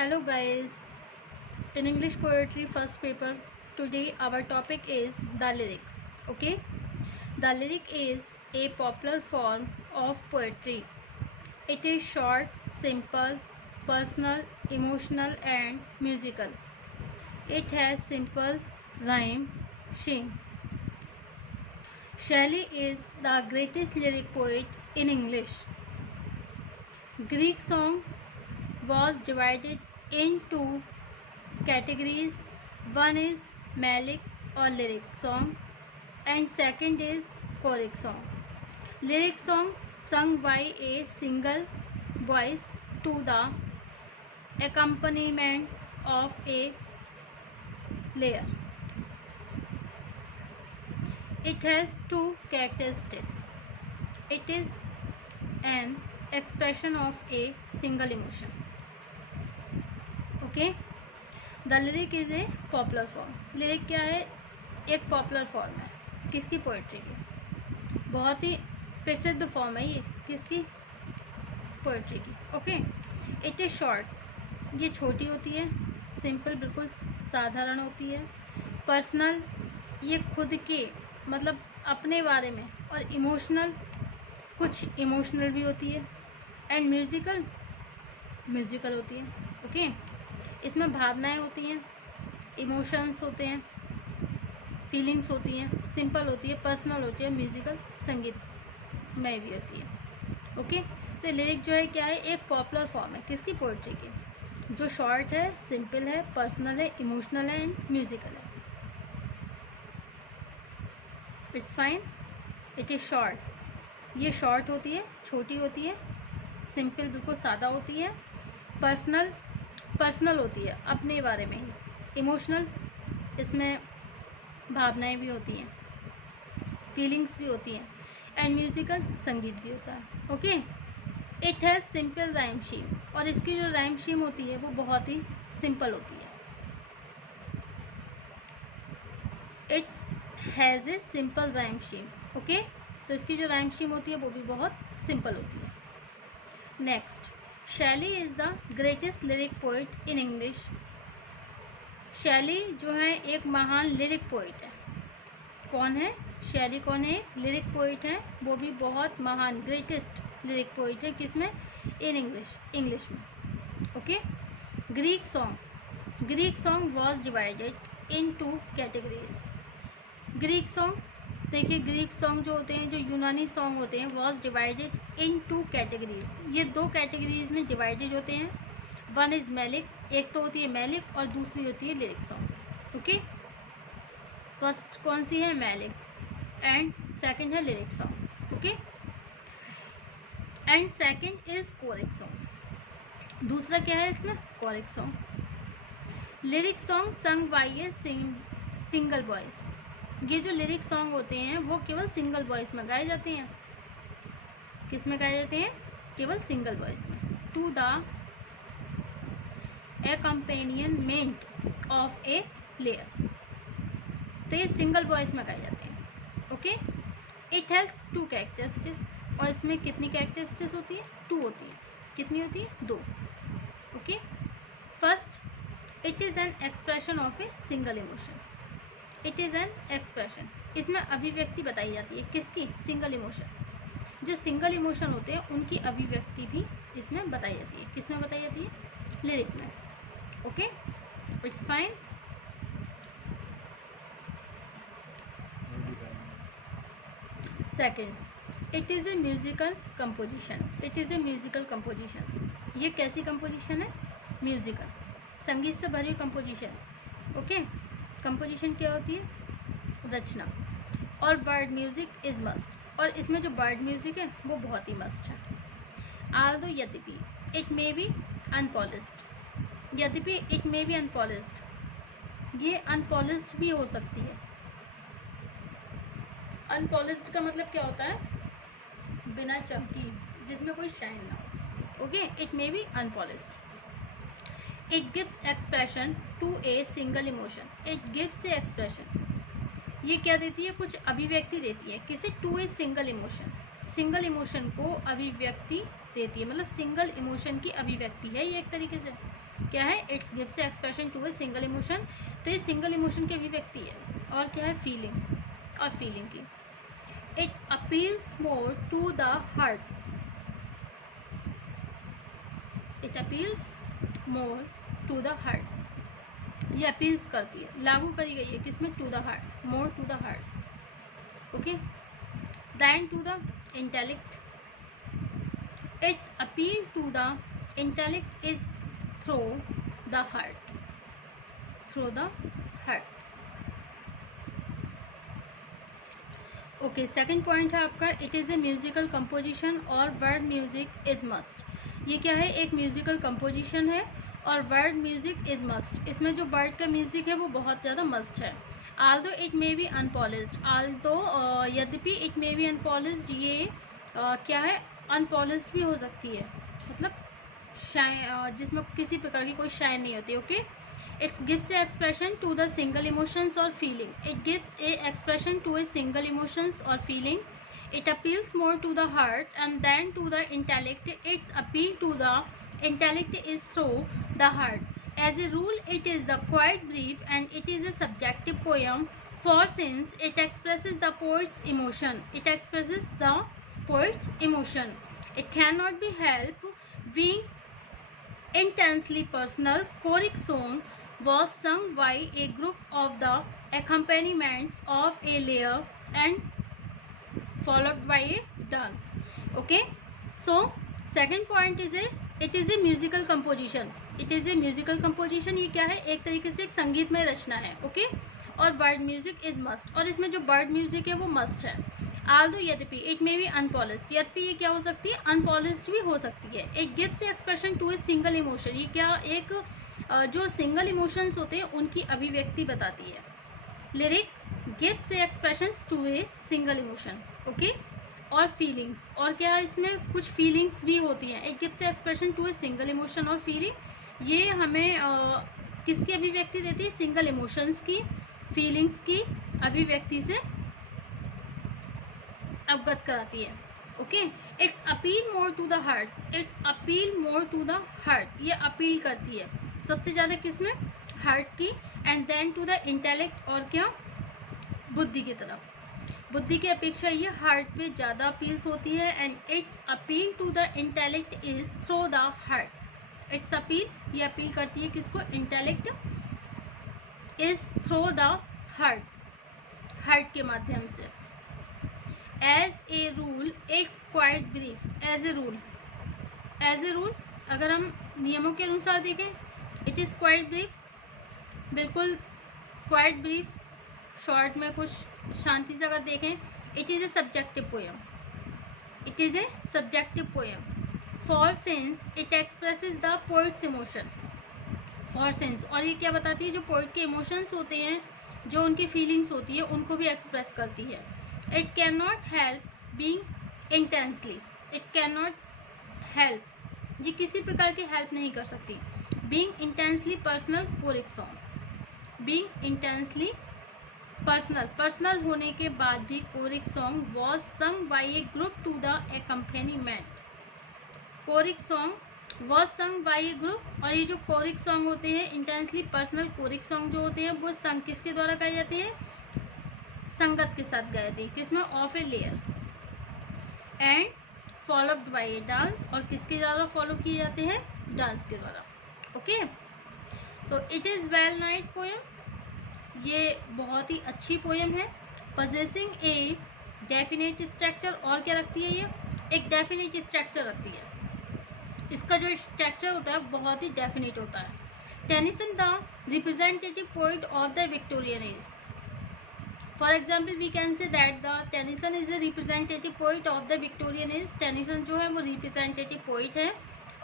Hello guys, in English poetry first paper, today our topic is the lyric. Okay, the lyric is a popular form of poetry. It is short, simple, personal, emotional and musical. It has simple rhyme scheme. Shelley is the greatest lyric poet in English. Greek song was divided into categories. One is melic or lyric song and second is choric song. Lyric song sung by a single voice to the accompaniment of a layer. It has two characteristics. It is an expression of a single emotion. Okay, the lyric is a popular form. Lyric क्या है? एक popular form है. किसकी? Poetry की. बहुत ही प्रसिद्ध form है ये. किसकी? पोइट्री की. ओके. It is short. ये छोटी होती है. सिंपल, बिल्कुल साधारण होती है. पर्सनल, ये खुद के मतलब अपने बारे में. और इमोशनल, कुछ इमोशनल भी होती है. एंड म्यूजिकल, म्यूजिकल होती है. ओके. इसमें भावनाएं होती हैं, इमोशंस होते हैं, फीलिंग्स होती हैं. सिंपल होती है, पर्सनल होती है, म्यूजिकल संगीत में भी होती है. ओके. तो लिरिक जो है क्या है? एक पॉपुलर फॉर्म है. किसकी? पोइट्री की. जो शॉर्ट है, सिंपल है, पर्सनल है, इमोशनल है एंड म्यूजिकल है. It's fine. It is short. ये शॉर्ट होती है, छोटी होती है, सिंपल बिल्कुल सादा होती है. पर्सनल, पर्सनल होती है, अपने बारे में ही. इमोशनल, इसमें भावनाएं भी होती हैं, फीलिंग्स भी होती हैं. एंड म्यूजिकल, संगीत भी होता है. Okay. It has simple rhyme scheme. और इसकी जो राइम शीम होती है वो बहुत ही सिंपल होती है. It's has a simple rhyme scheme. Okay. तो इसकी जो राइम शीम होती है वो भी बहुत सिंपल होती है. नेक्स्ट, शैली is the greatest lyric poet in English. शैली जो है एक महान लिरिक पोइट है. कौन है? शैली कौन है? लिरिक पोइट है, वो भी बहुत महान, ग्रेटेस्ट लिरिक पोइट है. किसमें? इन इंग्लिश, इंग्लिश में. Okay. Greek song. Greek song was divided in two categories. Greek song, देखिए ग्रीक सॉन्ग जो होते हैं, जो यूनानी सॉन्ग होते हैं, was divided in two categories. ये दो कैटेगरीज में डिवाइडेड होते हैं. वन इज़ मेलिक, एक तो होती है मेलिक और दूसरी होती है लिरिक सॉन्ग. ओके. फर्स्ट कौन सी है? मेलिक. एंड सेकंड है lyric song. Okay. And second is choric song. दूसरा क्या है इसमें? Choric song. Lyric song sung by a single voice. ये जो लिरिक सॉन्ग होते हैं वो केवल सिंगल वॉइस में गाए जाते हैं. किस में गाए जाते हैं? केवल सिंगल वॉइस में. To the accompaniment of a lyre. तो ये सिंगल वॉइस में गाए जाते हैं. Okay. It has two characteristics. और इसमें कितनी कैरेक्टरिस्टिक्स होती है? टू होती है. कितनी होती है? दो. Okay. First, it is an expression of A single emotion. It is an expression. इसमें अभिव्यक्ति बताई जाती है. किसकी? Single emotion. जो सिंगल इमोशन होते हैं उनकी अभिव्यक्ति भी इसमें बताई जाती है. किसमें बताई जाती है? लिरिक में. Okay. It's fine. Second, it is A musical composition. It is A musical composition. ये कैसी कंपोजिशन है? म्यूजिकल, संगीत से भरी हुई कंपोजिशन. ओके. कंपोजिशन क्या होती है? रचना. और वर्ड म्यूजिक इज मस्ट. और इसमें जो वर्ड म्यूजिक है वो बहुत ही मस्ट है. आल्दो, यद्यपि, इट मे बी अनपॉलिश्ड. यद्यपि इट मे बी अनपॉलिश्ड, ये अनपॉलिश्ड भी हो सकती है. अनपॉलिश्ड का मतलब क्या होता है? बिना चमकी, जिसमें कोई शाइन ना हो. Okay. It may be unpolished. It gives expression to a single emotion. It gives a expression, ये क्या देती है? कुछ अभिव्यक्ति देती है. किसे? To a single emotion. Single emotion को अभिव्यक्ति देती है, मतलब सिंगल इमोशन की अभिव्यक्ति है ये एक तरीके से। क्या है? It's gives expression to a single emotion. तो ये सिंगल इमोशन की अभिव्यक्ति है। और क्या है? फीलिंग और फीलिंग की। It appeals more to the heart. It appeals more to the heart. ये अपील्स करती है, लागू करी गई है किसमें? To the heart, more to the heart. Okay, then to the intellect. Its appeal to the intellect is through the heart. Through the heart. Okay, second point है आपका, it is a musical composition और word music is must. ये क्या है? एक musical composition है और word music is must. इसमें जो word का music है वो बहुत ज़्यादा must है. Although it may be unpolished. Although यद्यपि it may be unpolished, ये क्या है? अनपॉलिश्ड भी हो सकती है, मतलब शाइन, जिसमें किसी प्रकार की कोई शाइन नहीं होती। Okay, it's gives a expression to the single emotions और feeling. It gives a expression to a single emotions और feeling. It appeals more to the heart and then to the intellect. Its appeal to the intellect is through the heart. As a rule it is the quite brief and it is a subjective poem, for since it expresses the poet's emotion. It expresses the poet's emotion. It cannot be helped being intensely personal. Choric song was sung by a group of the accompaniments of a lyre and followed by a dance. Okay, so second point is it is a musical composition. It is a musical composition. ये क्या है? एक तरीके से एक संगीतमय रचना है। Okay, और वर्ड म्यूजिक इज मस्ट, और इसमें जो वर्ड म्यूजिक है वो मस्ट है। आल्दो यद्यपि, इट मे बी अनपॉलिश्ड, यद्यपि ये क्या हो सकती है? अनपॉलिश्ड भी हो सकती है। It gives expression to a single emotion. ये क्या? एक जो सिंगल इमोशंस होते हैं उनकी अभिव्यक्ति बताती है। Lyric gives a expression to a single emotion. Okay, और फीलिंग्स, और क्या है? इसमें कुछ फीलिंग्स भी होती हैं। It gives a expression to a single emotion और फीलिंग। ये हमें किसकी अभिव्यक्ति देती है? सिंगल इमोशंस की, फीलिंग्स की अभिव्यक्ति से अवगत कराती है। Okay, it's appeal more to the heart. It's appeal more to the heart. ये अपील करती है सबसे ज़्यादा किसमें? हार्ट की। And then to the intellect, और क्या? बुद्धि की तरफ। बुद्धि की अपेक्षा ये हार्ट पे ज़्यादा अपील्स होती है। And it's appeal to the intellect is through the heart. It's appeal, ये अपील करती है किसको? Intellect is through the heart, heart के माध्यम से। एज ए रूल एक quite brief. As a rule, as a rule अगर हम नियमों के अनुसार देखें, इट इज़ क्वाइट ब्रीफ, बिल्कुल क्वाइट ब्रीफ, शॉर्ट में कुछ शांति से अगर देखें। It is a subjective poem. It is a subjective poem for since it expresses the poets emotion. For sense, और ये क्या बताती है? जो पोइट के इमोशंस होते हैं, जो उनकी फीलिंग्स होती है, उनको भी एक्सप्रेस करती है। It can not help being intensely. It can not help, ये किसी प्रकार की हेल्प नहीं कर सकती। Being intensely personal choric song. Being intensely personal, personal होने के बाद भी choric song was sung by a group to the accompaniment. Choric song was sung by a group, और ये जो कोरिक सॉन्ग होते हैं, इंटेंसली पर्सनल कोरिक सॉन्ग जो होते हैं, वो संग किसके द्वारा गाए जाते हैं? संगत के साथ गाए जाते हैं। किसमें? Of a layer. And followed by A dance, और किसके द्वारा फॉलो किए जाते हैं? डांस के द्वारा। ओके, तो it is well night poem, ये बहुत ही अच्छी पोएम है। पजेसिंग ए डेफिनेट स्ट्रक्चर, और क्या रखती है? ये एक डेफिनेट स्ट्रक्चर रखती है। इसका जो स्ट्रक्चर होता है बहुत ही डेफिनेट होता है। Tennyson the representative poet of the Victorian age. For example we can say that the Tennyson is the representative poet of the Victorian age. Tennyson जो है वो रिप्रेजेंटेटिव पोइट है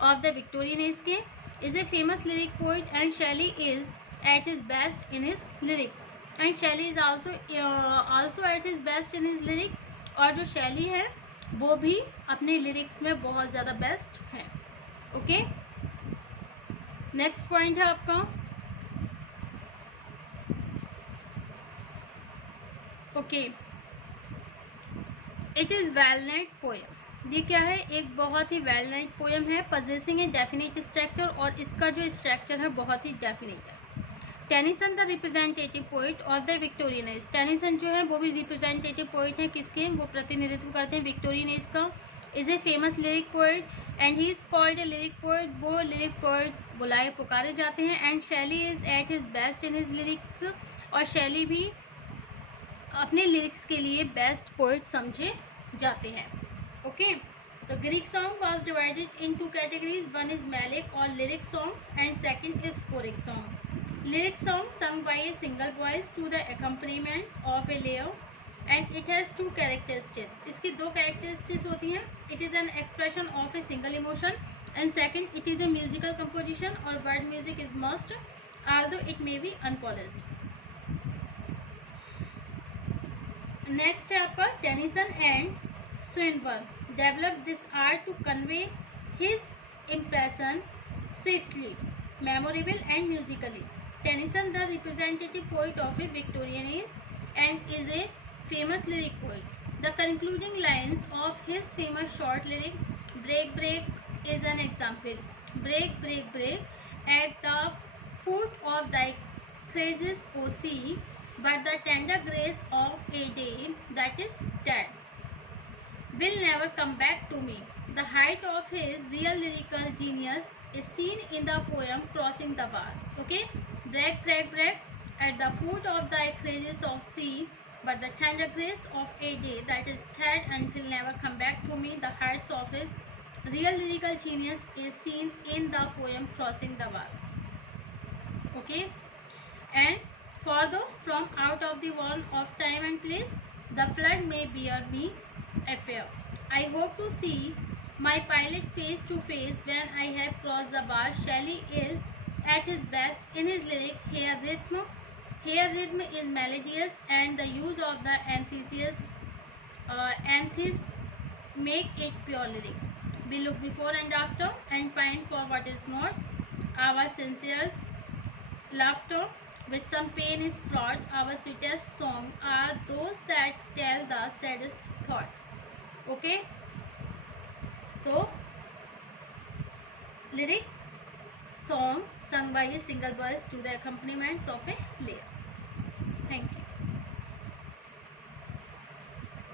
ऑफ द विक्टोरियन एज के। Is a famous lyric poet and Shelley is at his best in his lyrics. And Shelley is also at his best in his lyric, और जो शैली है वो भी अपने लिरिक्स में बहुत ज़्यादा बेस्ट है। ओके, नेक्स्ट पॉइंट है आपका okay it is well night poem. ये क्या है, एक बहुत ही वेल नाइट पोएम है, पजेसिंग ए डेफिनेट स्ट्रक्चर, और इसका जो स्ट्रक्चर है बहुत ही डेफिनेट है। Tennyson the representative poet of the Victorian age. Tennyson जो है वो भी रिप्रेजेंटेटिव पोइट है, किसके, वो प्रतिनिधित्व करते हैं विक्टोरियन एज का। Is a famous lyric poet and he is called a lyric poet, वो लिरिक पोइट बुलाए पुकारे जाते हैं। And Shelley is at his best in his lyrics, और शैली भी अपने लिरिक्स के लिए बेस्ट पोइट समझे जाते हैं। ओके, तो Greek song was divided in two categories, one is melic और lyric song and second is choric song. Lyric song sung by a single voice to the accompaniments of a lyre and it has two characteristics. इसकी दो characteristics होती हैं. It is an expression of a single emotion and second it is a musical composition or word music is must although it may be unpolished. Next है आपका Tennyson and Swinburne developed this art to convey his impression swiftly, memorable and musically. Tennyson, the representative poet of a Victorian age, and is a famous lyric poet. The concluding lines of his famous short lyric "Break, Break" is an example. Break, break, break, at the foot of thy crazes, O sea, but the tender grace of a day that is dead will never come back to me. The height of his real lyrical genius is seen in the poem Crossing the Bar. Okay. Break, break, break, at the foot of thy crazes of sea, but the tender grace of a day that is dead and will never come back to me. The heights of his real lyrical genius is seen in the poem Crossing the Bar. Okay, and for though from out of the world of time and place, the flood may bear me a fair. I hope to see my pilot face to face when I have crossed the bar. Shelley is at his best in his lyric. Here rhythm is melodious and the use of the anthesis make it pure lyric. We look before and after and pine for what is not. Our sincerest laughter with some pain is fraught. Our sweetest song are those that tell the saddest thought. Okay, so lyric song sung by a single voice to the accompaniments of a lyre.